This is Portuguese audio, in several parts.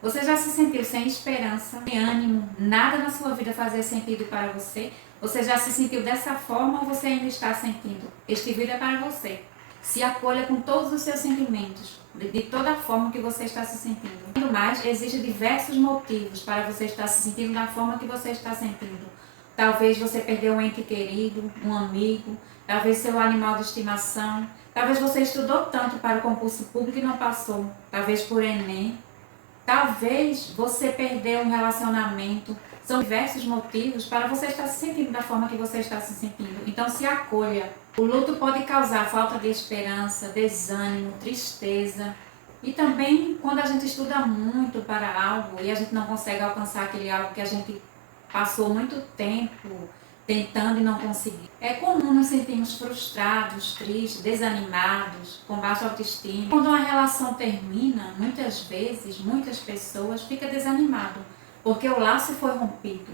Você já se sentiu sem esperança, sem ânimo, nada na sua vida fazia sentido para você? Você já se sentiu dessa forma ou você ainda está sentindo? Este vídeo é para você. Se acolha com todos os seus sentimentos, de toda a forma que você está se sentindo. Além do mais, existem diversos motivos para você estar se sentindo da forma que você está sentindo. Talvez você perdeu um ente querido, um amigo, talvez seu animal de estimação, talvez você estudou tanto para o concurso público e não passou, talvez por Enem. Talvez você perdeu um relacionamento. São diversos motivos para você estar se sentindo da forma que você está se sentindo. Então se acolha. O luto pode causar falta de esperança, desânimo, tristeza. E também quando a gente estuda muito para algo e a gente não consegue alcançar aquele algo que a gente passou muito tempo tentando e não conseguiu. É comum nos sentirmos frustrados, tristes, desanimados, com baixa autoestima. Quando uma relação termina, muitas vezes, muitas pessoas ficam desanimadas, porque o laço foi rompido.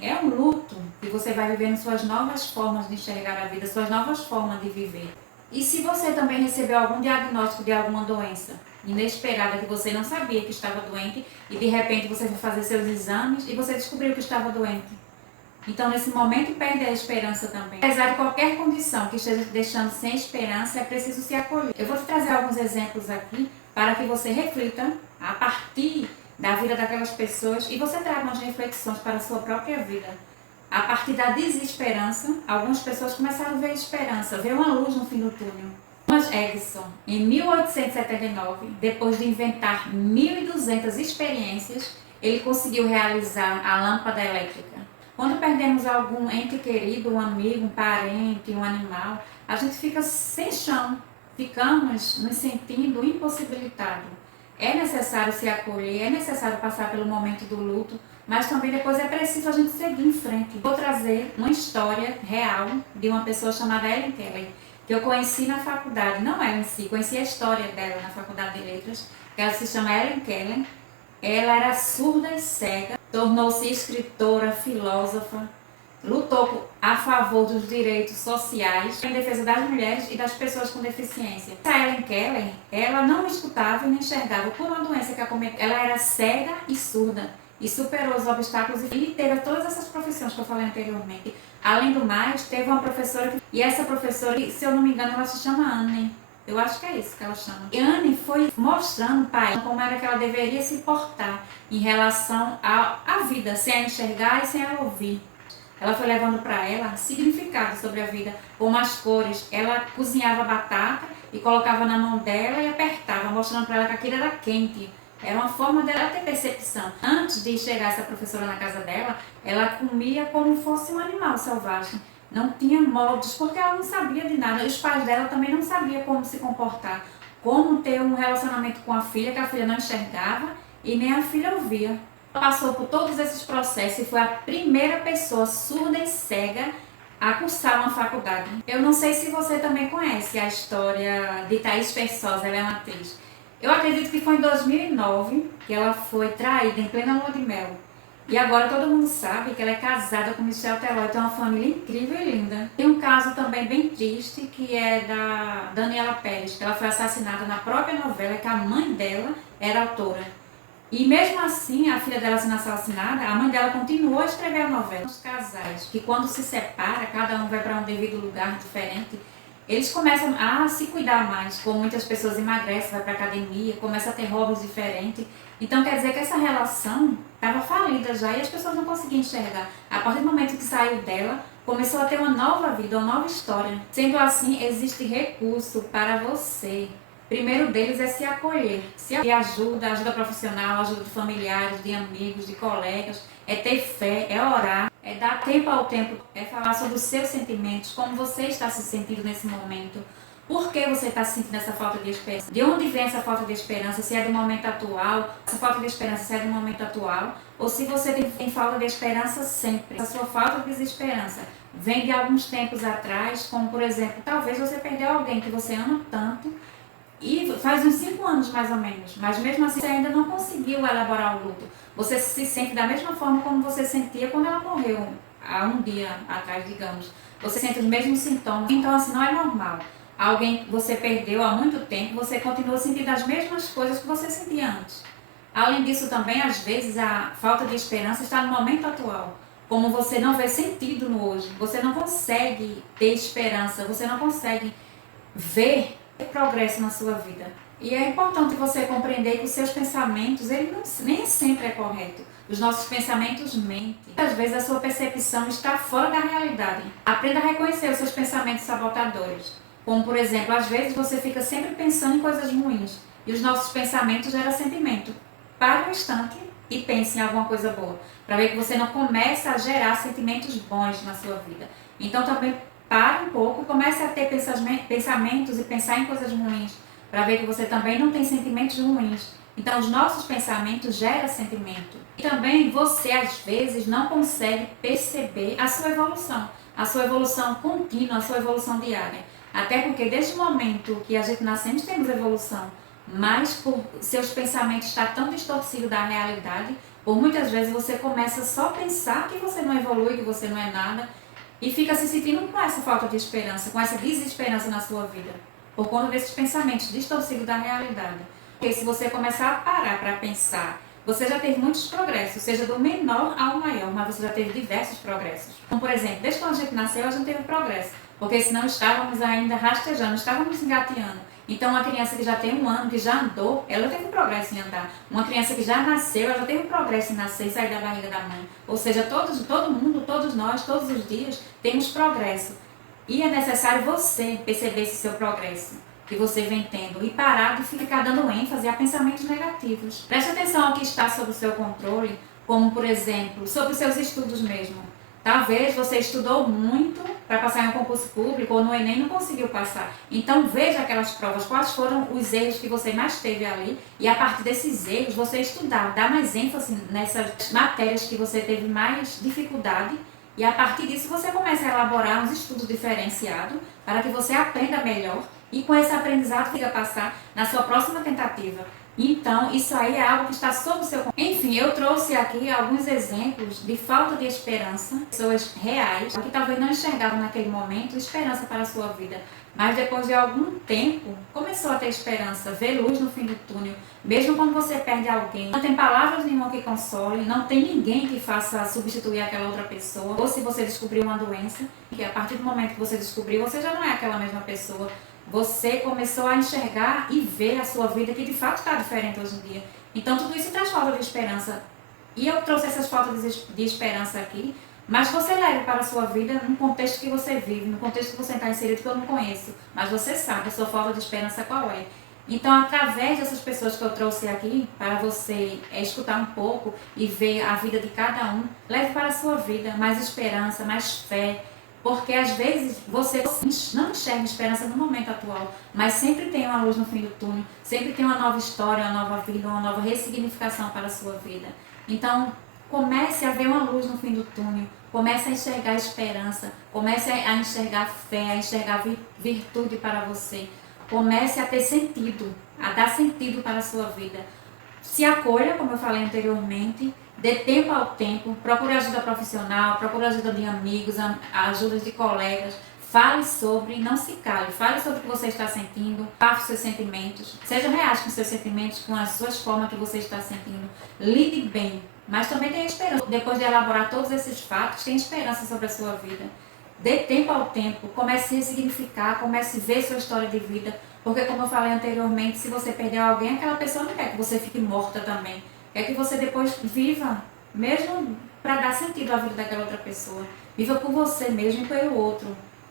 É um luto que você vai vivendo suas novas formas de enxergar a vida, suas novas formas de viver. E se você também recebeu algum diagnóstico de alguma doença inesperada que você não sabia que estava doente e de repente você foi fazer seus exames e você descobriu que estava doente. Então, nesse momento, perde a esperança também. Apesar de qualquer condição que esteja te deixando sem esperança, é preciso se acolher. Eu vou te trazer alguns exemplos aqui para que você reflita a partir da vida daquelas pessoas e você traga umas reflexões para a sua própria vida. A partir da desesperança, algumas pessoas começaram a ver esperança, ver uma luz no fim do túnel. Thomas Edison, em 1879, depois de inventar 1.200 experiências, ele conseguiu realizar a lâmpada elétrica. Quando perdemos algum ente querido, um amigo, um parente, um animal, a gente fica sem chão, ficamos nos sentindo impossibilitados. É necessário se acolher, é necessário passar pelo momento do luto, mas também depois é preciso a gente seguir em frente. Vou trazer uma história real de uma pessoa chamada Helen Keller, que eu conheci na faculdade, não ela em si, conheci a história dela na faculdade de letras, que ela se chama Helen Keller. Ela era surda e cega, tornou-se escritora, filósofa, lutou a favor dos direitos sociais, em defesa das mulheres e das pessoas com deficiência. A Helen Keller, ela não escutava e nem enxergava por uma doença que acometeu. Ela era cega e surda e superou os obstáculos e teve todas essas profissões que eu falei anteriormente. Além do mais, teve uma professora, e essa professora, se eu não me engano, ela se chama Anne. Eu acho que é isso que ela chama. E Anne foi mostrando para ela como era que ela deveria se portar em relação à vida, sem a enxergar e sem ela ouvir. Ela foi levando para ela significado sobre a vida, como as cores. Ela cozinhava batata e colocava na mão dela e apertava, mostrando para ela que aquilo era quente. Era uma forma dela ter percepção. Antes de chegar essa professora na casa dela, ela comia como fosse um animal selvagem. Não tinha moldes, porque ela não sabia de nada. Os pais dela também não sabiam como se comportar, como ter um relacionamento com a filha, que a filha não enxergava e nem a filha ouvia. Ela passou por todos esses processos e foi a primeira pessoa surda e cega a cursar uma faculdade. Eu não sei se você também conhece a história de Thaís Persosa, ela é uma atriz. Eu acredito que foi em 2009 que ela foi traída em plena lua de mel. E agora todo mundo sabe que ela é casada com Michel Teló, tem uma família incrível e linda. Tem um caso também bem triste, que é da Daniela Pérez, que ela foi assassinada na própria novela, que a mãe dela era autora. E mesmo assim, a filha dela sendo assassinada, a mãe dela continuou a escrever a novela. Os casais, que quando se separa, cada um vai para um devido lugar diferente, eles começam a se cuidar mais, como muitas pessoas emagrecem, vai para academia, começam a ter hobbies diferentes. Então quer dizer que essa relação estava falida já e as pessoas não conseguiam enxergar. A partir do momento que saiu dela, começou a ter uma nova vida, uma nova história. Sendo assim, existe recurso para você. Primeiro deles é se acolher, ajuda profissional, ajuda de familiares, de amigos, de colegas, é ter fé, é orar, é dar tempo ao tempo, é falar sobre os seus sentimentos, como você está se sentindo nesse momento, por que você está sentindo essa falta de esperança, de onde vem essa falta de esperança, se é do momento atual, essa falta de esperança se é do momento atual, ou se você tem falta de esperança sempre. A sua falta de esperança vem de alguns tempos atrás, como por exemplo, talvez você perdeu alguém que você ama tanto, e faz uns 5 anos mais ou menos, mas mesmo assim você ainda não conseguiu elaborar o luto. Você se sente da mesma forma como você sentia quando ela morreu, há um dia atrás, digamos. Você sente os mesmos sintomas, então assim não é normal. Alguém que você perdeu há muito tempo, você continua sentindo as mesmas coisas que você sentia antes. Além disso também, às vezes, a falta de esperança está no momento atual. Como você não vê sentido no hoje, você não consegue ter esperança, você não consegue ver progresso na sua vida. E é importante você compreender que os seus pensamentos, ele não, nem sempre é correto. Os nossos pensamentos mentem. Às vezes a sua percepção está fora da realidade. Aprenda a reconhecer os seus pensamentos sabotadores. Como, por exemplo, às vezes você fica sempre pensando em coisas ruins. E os nossos pensamentos geram sentimento. Pare um instante e pense em alguma coisa boa. Para ver que você não começa a gerar sentimentos bons na sua vida. Então também pare um pouco e comece a ter pensamentos e pensar em coisas ruins. Para ver que você também não tem sentimentos ruins. Então os nossos pensamentos geram sentimento. E também você às vezes não consegue perceber a sua evolução contínua, a sua evolução diária. Até porque desde o momento que a gente nascemos temos evolução, mas por seus pensamentos estar tão distorcidos da realidade, por muitas vezes você começa só a pensar que você não evolui, que você não é nada, e fica se sentindo com essa falta de esperança, com essa desesperança na sua vida, por conta desses pensamentos distorcidos da realidade. Porque se você começar a parar para pensar, você já teve muitos progressos, seja do menor ao maior, mas você já teve diversos progressos. Como, por exemplo, desde quando a gente nasceu, a gente teve progresso, porque senão estávamos ainda rastejando, estávamos engateando. Então, uma criança que já tem 1 ano, que já andou, ela teve progresso em andar. Uma criança que já nasceu, ela teve progresso em nascer e sair da barriga da mãe. Ou seja, todo mundo, todos nós, todos os dias, temos progresso. E é necessário você perceber esse seu progresso que você vem tendo e parar de ficar dando ênfase a pensamentos negativos. Preste atenção ao que está sob o seu controle, como, por exemplo, sobre os seus estudos mesmo. Talvez você estudou muito para passar em um concurso público ou no Enem não conseguiu passar. Então veja aquelas provas, quais foram os erros que você mais teve ali e a partir desses erros você estudar, dar mais ênfase nessas matérias que você teve mais dificuldade e a partir disso você começa a elaborar uns estudos diferenciados para que você aprenda melhor e com esse aprendizado fica passar na sua próxima tentativa. Então, isso aí é algo que está sob o seu controle. Enfim, eu trouxe aqui alguns exemplos de falta de esperança, pessoas reais, que talvez não enxergavam naquele momento esperança para a sua vida, mas depois de algum tempo começou a ter esperança, ver luz no fim do túnel. Mesmo quando você perde alguém, não tem palavras nenhuma que console, não tem ninguém que faça substituir aquela outra pessoa. Ou se você descobriu uma doença, que a partir do momento que você descobriu, você já não é aquela mesma pessoa. Você começou a enxergar e ver a sua vida que de fato está diferente hoje em dia. Então tudo isso traz falta de esperança. E eu trouxe essas faltas de esperança aqui, mas você leve para a sua vida no contexto que você vive, no contexto que você está inserido, que eu não conheço. Mas você sabe a sua falta de esperança qual é. Então, através dessas pessoas que eu trouxe aqui, para você escutar um pouco e ver a vida de cada um, leve para a sua vida mais esperança, mais fé. Porque às vezes você não enxerga esperança no momento atual, mas sempre tem uma luz no fim do túnel, sempre tem uma nova história, uma nova vida, uma nova ressignificação para a sua vida. Então, comece a ver uma luz no fim do túnel, comece a enxergar esperança, comece a enxergar fé, a enxergar virtude para você. Comece a ter sentido, a dar sentido para a sua vida. Se acolha, como eu falei anteriormente, dê tempo ao tempo, procure ajuda profissional, procure ajuda de amigos, ajuda de colegas, fale sobre, não se cale, fale sobre o que você está sentindo, fale os seus sentimentos, seja reais com os seus sentimentos, com as suas formas que você está sentindo, lide bem, mas também tenha esperança. Depois de elaborar todos esses fatos, tenha esperança sobre a sua vida. Dê tempo ao tempo, comece a ressignificar, comece a ver sua história de vida, porque como eu falei anteriormente, se você perder alguém, aquela pessoa não quer que você fique morta também. É que você depois viva, mesmo para dar sentido à vida daquela outra pessoa. Viva por você mesmo e pelo outro.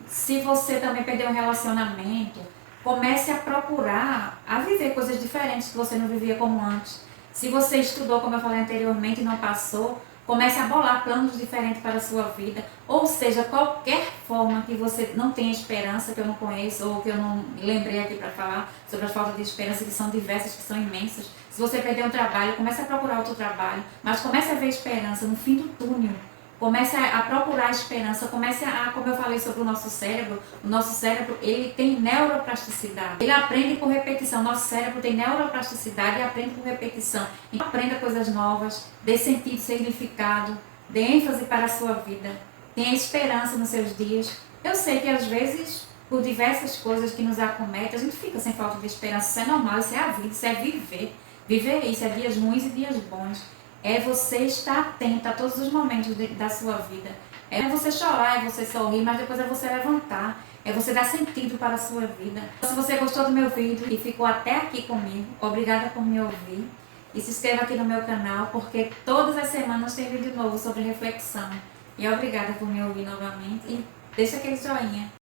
Se você também perdeu um relacionamento, comece a procurar, a viver coisas diferentes que você não vivia como antes. Se você estudou, como eu falei anteriormente, e não passou, comece a bolar planos diferentes para a sua vida. Ou seja, qualquer forma que você não tenha esperança, que eu não conheço, ou que eu não lembrei aqui para falar sobre as faltas de esperança, que são diversas, que são imensas. Se você perder um trabalho, comece a procurar outro trabalho, mas comece a ver esperança no fim do túnel. Comece a procurar esperança, comece a, como eu falei sobre o nosso cérebro, ele tem neuroplasticidade, ele aprende por repetição, nosso cérebro tem neuroplasticidade e aprende por repetição. Então aprenda coisas novas, dê sentido, significado, dê ênfase para a sua vida, tenha esperança nos seus dias. Eu sei que às vezes, por diversas coisas que nos acometem, a gente fica sem falta de esperança, isso é normal, isso é a vida, isso é viver. Viver isso é dias ruins e dias bons. É você estar atento a todos os momentos da sua vida. É você chorar, é você sorrir, mas depois é você levantar. É você dar sentido para a sua vida. Se você gostou do meu vídeo e ficou até aqui comigo, obrigada por me ouvir. E se inscreva aqui no meu canal, porque todas as semanas tem vídeo novo sobre reflexão. E obrigada por me ouvir novamente. E deixa aquele joinha.